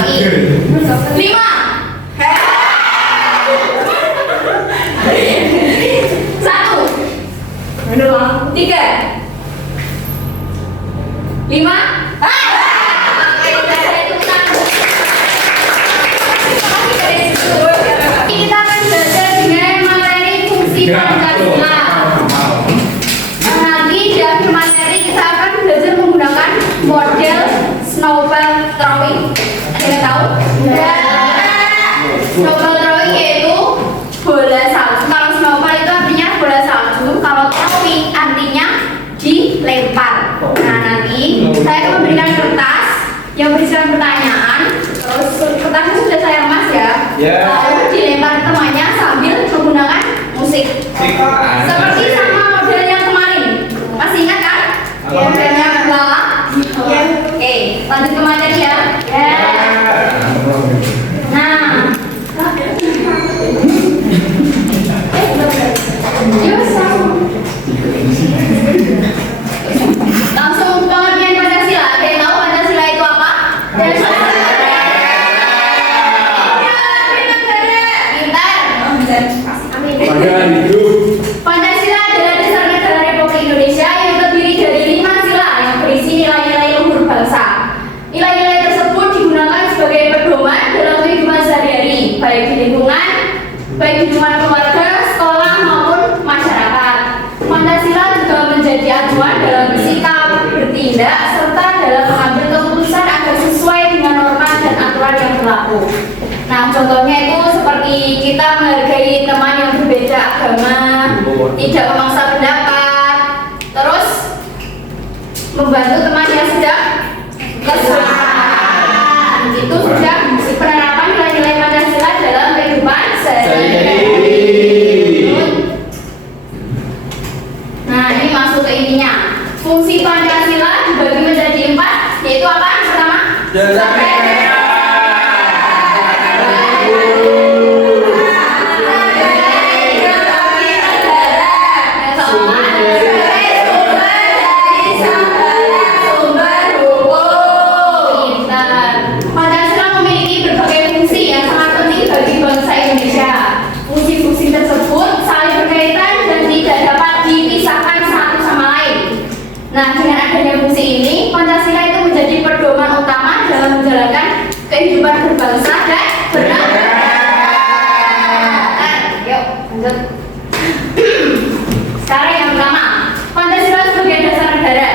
lagi. 5. 1. 3. 5. Kita akan belajar dengan materi fungsi Pancasila. Nanti di akhir materi kita akan belajar menggunakan model snowball throwing. Ada yang tahu? Ya. Snowball throwing yaitu bola salju. Kalau snowball itu artinya bola salju, kalau throwing artinya dilempar. Nah, nanti saya akan memberikan kertas yang berisikan pertanyaan. Terus kertasnya sudah saya emas ya. Lalu dilempar temannya sambil menggunakan musik. Seperti sama model yang kemarin. Masih ingat kan? Modelnya Lala. Oke, lanjut ke materi ya. Nah, langsung pengertian Pancasila. Ada yang tahu Pancasila itu apa? Pancasila adalah dasar negara Republik Indonesia yang terdiri dari 5 sila yang berisi nilai-nilai luhur bangsa. Nilai-nilai tersebut digunakan sebagai pedoman dalam kehidupan sehari-hari, baik di lingkungan keluarga, sekolah maupun masyarakat. Pancasila juga menjadi acuan dalam bersikap, bertindak, serta dalam mengambil keputusan agar sesuai dengan norma dan aturan yang berlaku. Nah, contohnya itu seperti kita menghargai teman yang berbeda agama, tidak memaksa pendapat, terus membantu teman yang sedang kesulitan. Itu sudah penerapan nilai-nilai Pancasila dalam kehidupan sehari-hari. Nah, ini masuk ke intinya. Fungsi Pancasila dibagi menjadi 4, yaitu apa? Pertama, nah, dengan adanya fungsi ini, Pancasila itu menjadi pedoman utama dalam menjalankan kehidupan berbangsa dan bernegara. Yuk, lanjut. Sekarang yang pertama, Pancasila sebagai dasar negara.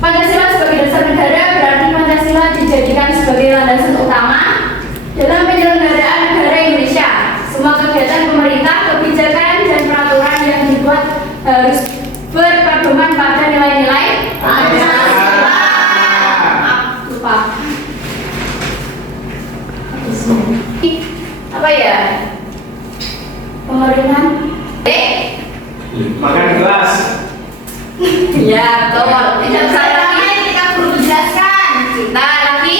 Pancasila sebagai dasar negara berarti Pancasila dijadikan sebagai landasan utama dalam penyelenggaraan negara Indonesia. Semua kegiatan pemerintah, kebijakan, dan peraturan yang dibuat harus berpedoman pada nilai-nilai Pancasila. Lupa. Apa ya? Pemerintahan. Makan gelas. Ya, betul. Tidak usah lagi kita perlu jelaskan. Kita lagi.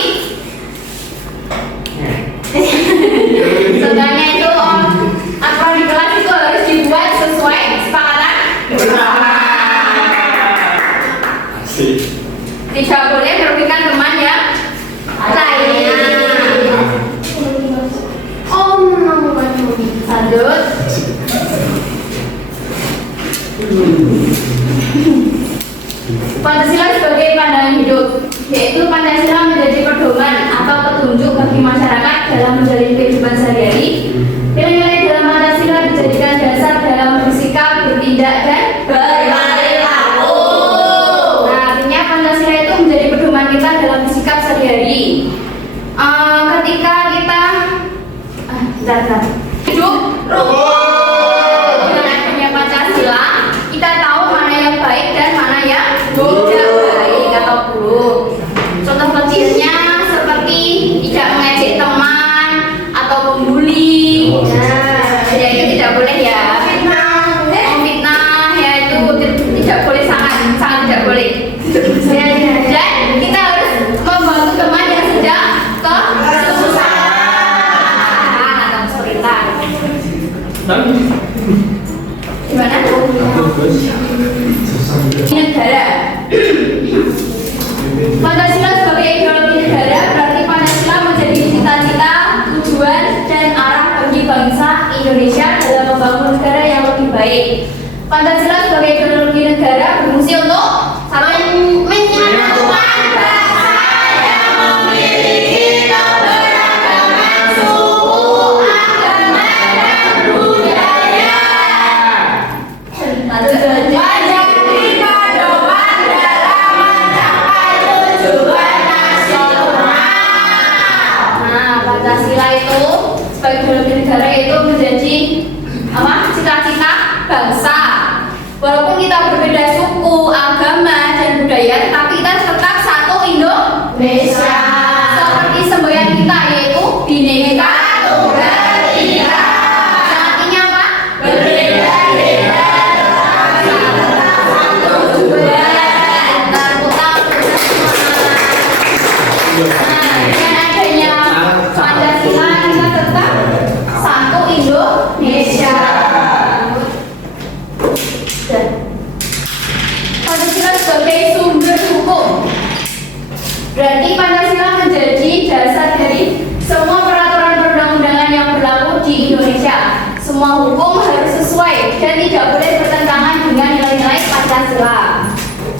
Sebenarnya itu aturan di kelas itu harus dibuat sesuai kesepakatan bersama. Tidak boleh merugikan teman yang lainnya. Lanjut. Pancasila sebagai pandangan hidup, yaitu Pancasila menjadi pedoman atau petunjuk bagi masyarakat dalam menjalani kehidupan sehari-hari. Nilai-nilai dalam Pancasila dijadikan dasar dalam bersikap, bertindak, dan berperilaku. Nah, artinya Pancasila itu menjadi pedoman kita dalam bersikap sehari-hari. Ketika kita hidup dengan adanya Pancasila, kita tahu mana yang baik dan mana yang tidak baik atau buruk. Contoh kecilnya seperti tidak mengejek teman atau membuli. Nah, ya itu tidak boleh ya. Fitnah ya itu tidak boleh, sangat tidak boleh. Dan kita harus membantu teman yang sedang kesusahan atau kesulitan. Gimana? Negara. Pancasila sebagai ideologi negara Indonesia dalam membangun negara yang lebih baik. Pancasila sebagai ideologi negara berfungsi untuk menyatukan bangsa yang memiliki keberagaman suku, agama, dan budaya. Menjadi pedoman dalam mencapai tujuan nasional. Nah, Pancasila itu sebagai ideologi negara itu menjadi apa? Cita-cita bangsa. Walaupun kita berbeda suku, agama, dan budaya, tetapi kita tetap satu Indonesia. Seperti semboyan kita yaitu Bhinneka Tunggal Ika. Artinya apa? Berbeda-beda tetap satu tujuan. Terputar bersama. Dengan adanya Pancasila kita tetap satu Indonesia. Pancasila sebagai sumber hukum. Berarti Pancasila menjadi dasar dari semua peraturan perundang-undangan yang berlaku di Indonesia. Semua hukum harus sesuai dan tidak boleh bertentangan dengan nilai-nilai Pancasila.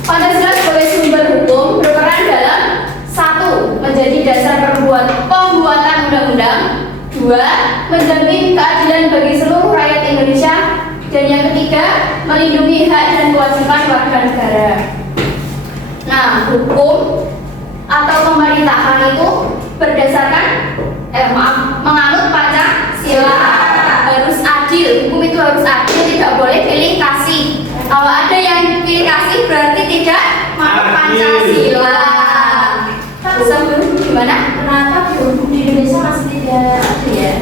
Pancasila sebagai sumber hukum berperan dalam 1. Menjadi dasar pembuatan undang-undang. 2. Menjamin keadilan bagi seluruh rakyat Indonesia. Dan yang ketiga, melindungi hak dan kewajiban warga negara. Nah, hukum atau pemerintahan itu berdasarkan menganut Pancasila. Harus adil, hukum itu harus adil, tidak boleh pilih kasih. Kalau ada yang pilih kasih berarti tidak menganut Pancasila. Gimana? Kenapa hukum di Indonesia masih tidak adil ya?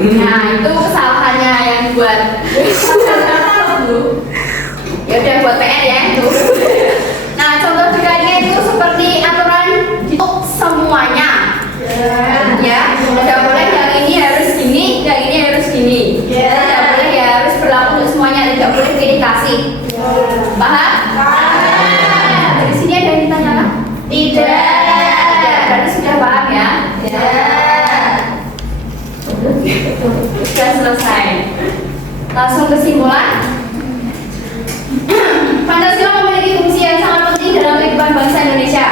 Nah, itu kesalahannya yang buat. Ya udah buat PR ya itu. Nah, contoh dekatnya itu seperti aturan untuk semuanya. Ya, tidak boleh yang ini harus gini, yang ini harus gini. Tidak boleh ya harus berlaku untuk semuanya, tidak boleh pilih kasih. Paham? Dari sini ada yang ditanya kan? Tidak. Berarti sudah paham ya? Sudah selesai. Langsung kesimpulan. Pancasila memiliki fungsi yang sangat penting dalam kehidupan bangsa Indonesia.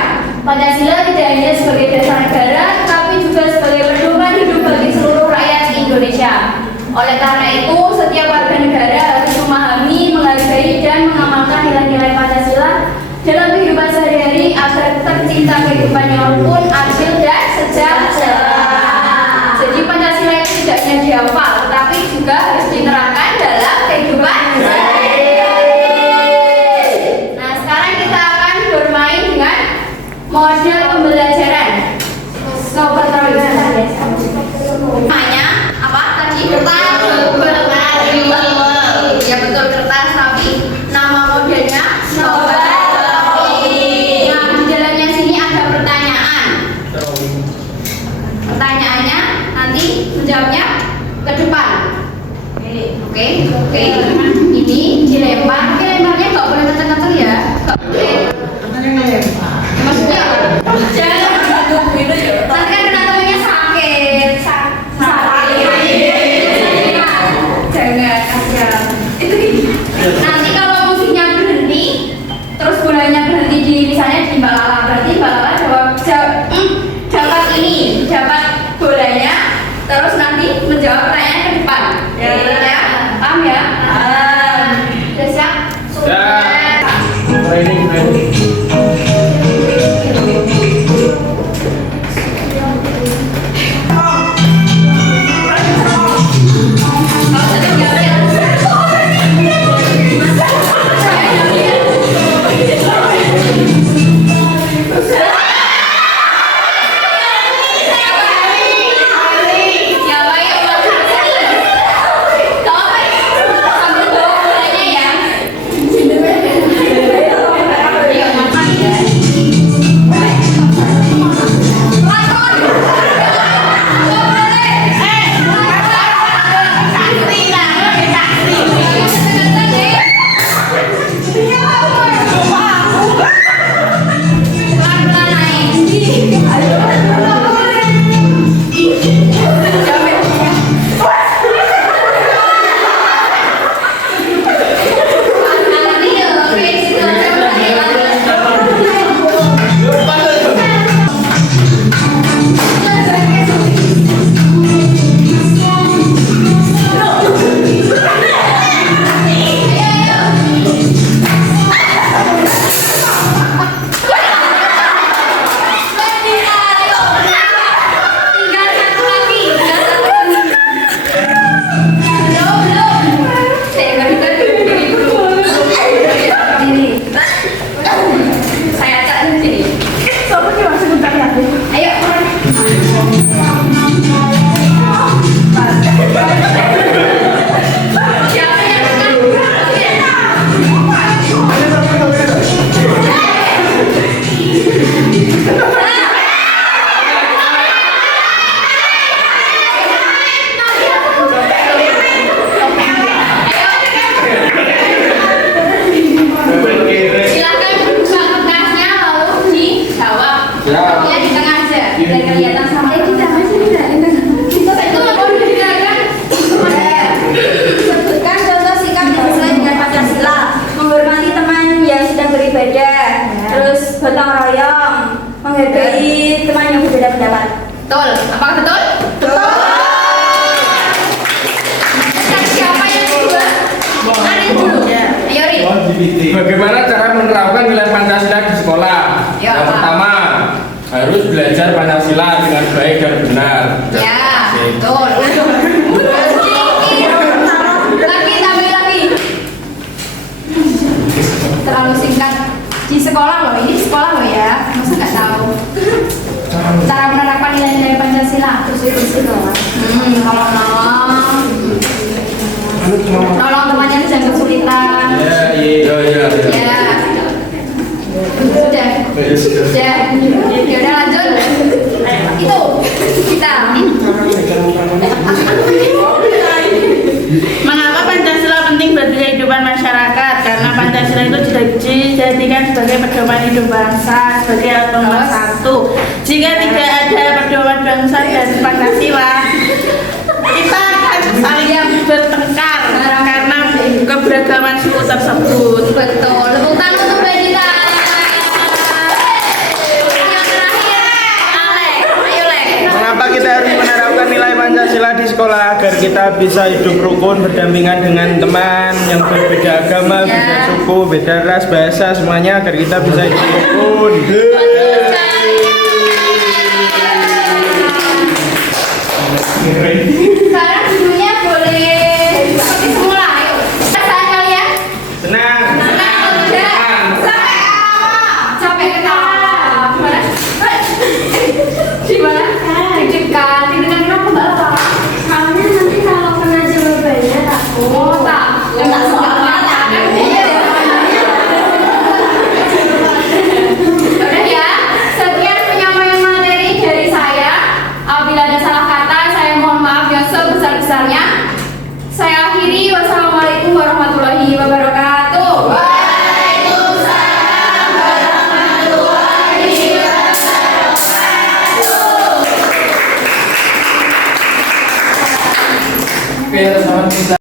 Pancasila tidak hanya sebagai dasar negara, tetapi juga sebagai pedoman hidup bagi seluruh rakyat Indonesia. Oleh karena itu, setiap warga negara harus memahami, menghargai, dan mengamalkan nilai-nilai Pancasila dalam kehidupan sehari-hari agar tercipta kehidupan yang rukun, adil, dan sejahtera. Jadi Pancasila itu tidak hanya dihafal, tetapi juga harus diterapkan dalam kehidupan sehari-hari. Nah, sekarang kita akan bermain dengan model pembelajaran. Namanya apa tadi? Kertas bermari. Ya betul, kertas, tapi nama modelnya Sobat. Nah, di dalamnya sini ada pertanyaan. Pertanyaannya nanti menjawabnya ke depan. Oke. Ini dilempar, tapi lemparnya nggak boleh kenceng-kenceng ya. Nggak boleh. Maksudnya jangan Silakan buka kertasnya lalu dijawab. Jawabnya di tengah aja biar kelihatan sama kita. Itu mau dijelaskan. Sebutkan contoh sikap yang sesuai dengan Pancasila. Menghormati teman yang sedang beribadah. Terus gotong royong. Menghargai teman yang berbeda pendapat. Betul. Apakah betul? Betul. Siapa yang kedua? Arin dulu. Ayo Rin. Bagaimana cara menerapkan nilai Pancasila di sekolah? Ya, Yang Pak. pertama, harus belajar Pancasila dengan baik dan benar. Ya, betul. Lagi tambah lagi. Terlalu singkat. Di sekolah loh, ini sekolah loh ya. Masa nggak tahu? Cara menerapkan nilai-nilai Pancasila. Kalau nolong temannya itu jangan kesulitan. Iya. Ya. Sudah. Ya udah lanjut. Itu kita. Mengapa Pancasila penting bagi kehidupan masyarakat? Karena Pancasila itu dijadikan sebagai pedoman hidup bangsa, sebagai alat satu. Jika tidak ada pedoman bangsa dan Pancasila, kita akan saling bertengkar karena keberagaman suku tersebut. Betul. Tepuk tangan untuk Mbak Dita. Yang terakhir, Ale. Ayo Le. Mengapa kita harus menerapkan nilai Pancasila di sekolah agar kita bisa hidup rukun berdampingan dengan teman yang berbeda agama, Ya. beda suku, beda ras, bahasa, semuanya agar kita bisa hidup rukun. Sekarang dulunya boleh seperti semula. Ayo. Perasaan kalian? Senang. Senang atau tidak? Capek ketawa. Gimana? Gimana? Deg-degan. Deg-degan kenapa Mbak Laura? Soalnya nanti kalau kena jawabannya takut. Oh, takut. Enggak soalnya takut. Iya. Udah ya. Sekian penyampaian materi dari saya. Apabila ada salah kata, saya mohon maaf yang sebesar-besarnya. Saya akhiri. Wassalamualaikum warahmatullahi wabarakatuh. Waalaikumsalam warahmatullahi wabarakatuh. Oke, teman-teman kita